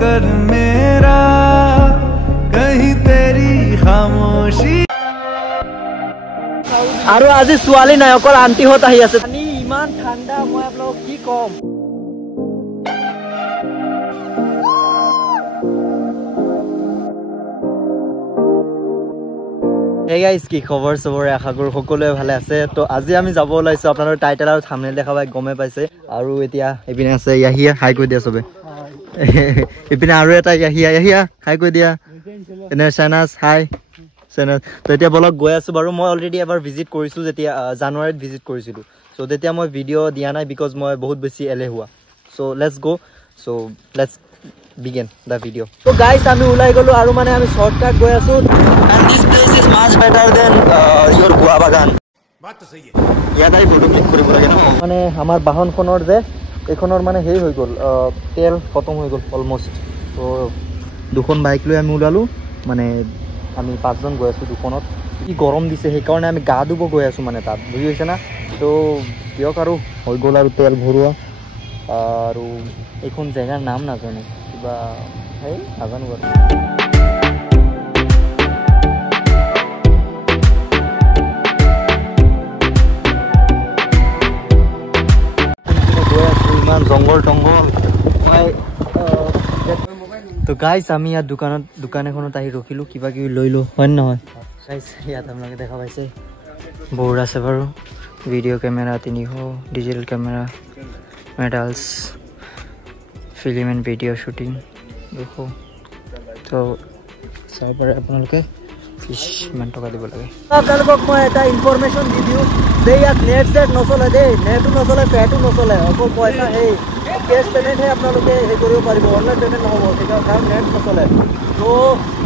कर मेरा कहीं तेरी खामोशी আৰু আজি ছোৱালী নাই অকল আন্টিহঁত আহি আছে পানী ইমান ঠাণ্ডা মই আপোনালোকক কি কম Hey guys, কি খবৰ সবৰে আশা কৰো সকলোৱে ভালে আছে তো আজি আমি যাব ওলাইছো আপোনালোকৰ টাইটেল আৰু থাম্বনেল দেখাবাই গমে পাইছে আৰু এতিয়া এপিনে আছে ইয়াহিয়া হাই কৈ দিয়া সবে এপিনে আৰু এটা ইয়াহিয়া হাই কৈ দিয়া এনে সানাস হাই সানাস তো এতিয়া বলক গৈ আছো বাৰু মই অলৰেডি এবাৰ ভিজিট কৰিছো যেতিয়া জানুৱাৰীত ভিজিট কৰিছিলো সো তেতিয়া মই ভিডিও দিয়া নাই বিকজ মই বহুত বেছি এলেহুৱা so let's go so let's begin the video. So guys, আমি উলাই গলো আৰু মানে আমি শর্টকাট গৈ আছো and this place is much better than your Goa bagan. বাত তো সহি ইয়াদাই ফটো ক্লিক কৰিব লাগে ন মানে আমাৰ বাহনখনৰ যে এখনৰ মানে হেই হৈ গল তেল খতম হৈ গল অলমোস্ট তো দুখন বাইক লৈ আমি উলালো মানে আমি পাঁচজন গৈ আছো দুখনত কি গৰম দিছে সেই কাৰণে আমি গা ধুব গৈ আছো মানে তাত বুজি হৈছে না তো কিয় কাৰো হৈ গল আৰু তেল ভৰুৱা আৰু এখন জায়গাৰ নাম নাজানো কিবা হেই নাজানো বাৰু ইমান জংগল টংগল তো গাইস আমি ইয়াত দোকান এখনত আহি ৰখিলো কিবা কিবি লৈলো হয় নহয় গাইস ইয়াত আপোনালোকে দেখা পাইছে বৰ্ড আছে বাৰু video' camera 300 digital camera medals film and video shooting देखो तो सब पर আপোনালোকে ফিশ মান টকা দিব লাগে আপোনালোকক মই এটা ইনফৰমেশন দি দিও যে ইয়াত নেট সেট নচলে দে নেটও নচলে ফেটও নচলে অকল পইচা হেই কেশ পেমেন্ট হে আপোনালোকে হে কৰিব পাৰিব অনলাইন পেমেন্ট নহব কাৰণ নেট নচলে তো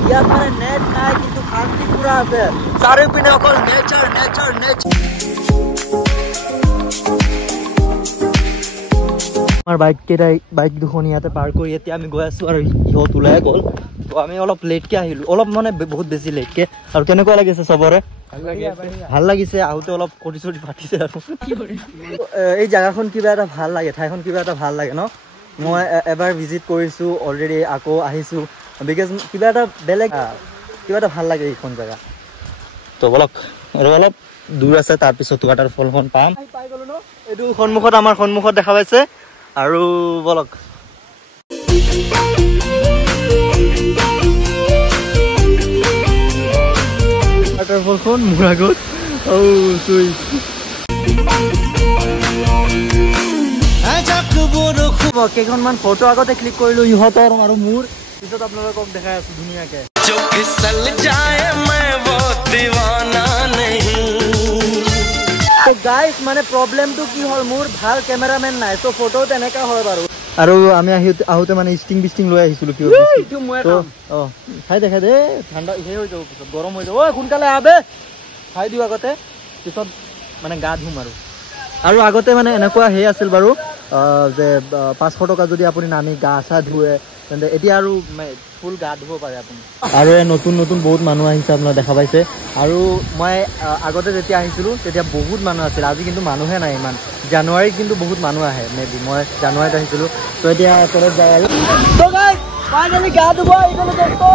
ইয়াত মানে নেট নাই কিন্তু শান্তি পুৰা আছে চাৰিওপিনে অকল নেচাৰ আমাৰ বাইক দুখন ইয়াতে পাৰ কৰি এতিয়া আমি গৈ আছো আৰু ইহত ওলাই গ'ল তো আমি অলপ লেটকে আহিলো অলপ মানে বহুত বেছি লেটকে আৰু কেনেকুৱা লাগিছে সবৰে ভাল লাগিছে আহোতে অলপ কটি ফাটিছে আৰু এই জায়গাখন কিবা এটা ভাল লাগে ঠাইখন কিবা এটা ভাল লাগে ন মই এবাৰ ভিজিট কৰিছো অলৰেডি আকৌ আহিছো বিকজ কিবা এটা বেলেগ কিবা এটা ভাল লাগে এইখন জায়গা তো বলক আৰু অলপ দূৰ আছে তাৰ পিছত ৱাটাৰ ফলখন পাম পাই গলো ন এইটো আমাৰ সন্মুখত দেখা পাইছে আৰু বলক ৱাটাৰফলখন মুৰাগত ও তুই কেইখনমান ফটো আগতে ক্লিক কৰিলো ইহঁতৰ আৰু মোৰ পিছত আপোনালোকক দেখাই আছো ধুনীয়াকে গাইস মানে প্ৰবলেমটো কি হল মোৰ ভাল ক্যামেৰাম্যান নাই তো ফটো তেনেকা হয় বাৰু আৰু আমি আহোতে মানে স্টিং লৈ আহিছিলো কি তো খাই দেখা দে ঠাণ্ডা হে হৈ যাব পিছত গৰম হৈ যাব ঐ খুনকালে আবে খাই দিও আগতে পিছত মানে গা ধুম আৰু আগতে মানে এনেকুৱা হে আছিল বাৰু যে 500 টকা যদি আপুনি নামি গা চা ধুৱে তেন্তে এতিয়া আৰু ফুল গা ধুব পাৰে আপুনি আৰু নতুন বহুত মানুহ আহিছে আপোনালোকে দেখা পাইছে আৰু মই আগতে যেতিয়া আহিছিলো তেতিয়া বহুত মানুহ আছিল আজি কিন্তু মানুহে নাই ইমান জানুৱাৰীত কিন্তু বহুত মানুহ আহে মেবি মই জানুৱাৰীত আহিছিলো তো এতিয়া কলেজ যায় আৰু তো গাইস ফাইনালি গা ধুব এইটো দেখো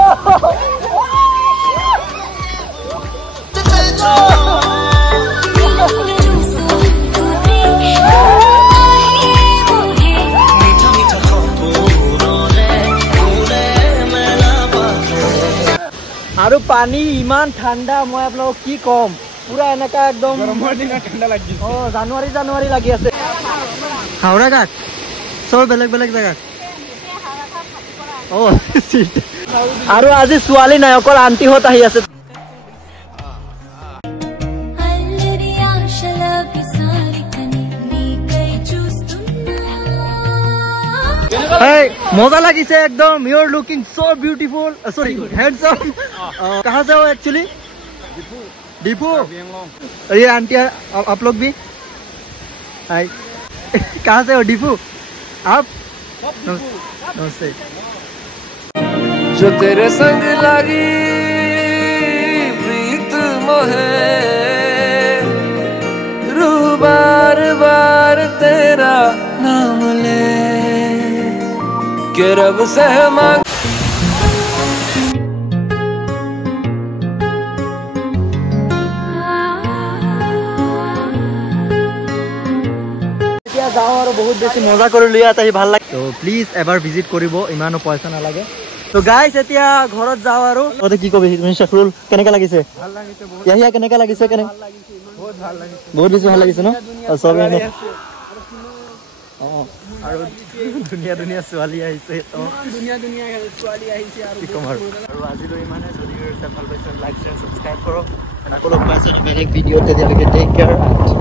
আৰু পানী ইমান ঠাণ্ডা মই আপোনালোকক কি কম পুৰা এনেকা একদম গৰমৰ দিনত ঠাণ্ডা লাগি আছে জানুৱাৰী লাগি আছে হাওৰা ঘাট সব বেলেগ জায়গাত আৰু আজি ছোৱালী নাই অকল আন্টিহঁত আহি আছে Hey, मजा লাগিছে एकदम you are looking so beautiful sorry handsome कहां से हो एक्चुअली दीपू ये आंटी आप लोग भी हाय कहां से हो दीपू आप नमस्ते जो तेरे संग लगी प्रीत मोहे रू बार तेरा नाम ले के रब से मांग যাওঁ আৰু বহুত বেছি মজা কৰিলো ইয়াত আহি ভাল লাগে তো প্লিজ এবাৰ ভিজিট কৰিব ইমানো পইচা নালাগে তো গাইস এতিয়া ঘৰত যাওঁ আৰু ততে কি কবি তুমি শাকৰুল কেনেকা লাগিছে ভাল লাগিছে বহুত ইয়াহিয়া কেনেকা লাগিছে কেনে ভাল লাগিছে বহুত ভাল লাগিছে বহুত বেছি ভাল লাগিছে ন সব এনে আৰু দুনিয়া ছোৱালী আহিছে তো দুনিয়া ছোৱালী আহিছে আৰু কি কমাৰ আৰু আজিলৈ ইমানে যদি ভাল পাইছে লাইক শেয়াৰ সাবস্ক্ৰাইব কৰক আৰু লগ পাইছে বেলেগ ভিডিঅ' তেতিয়ালৈকে টেক কেয়াৰ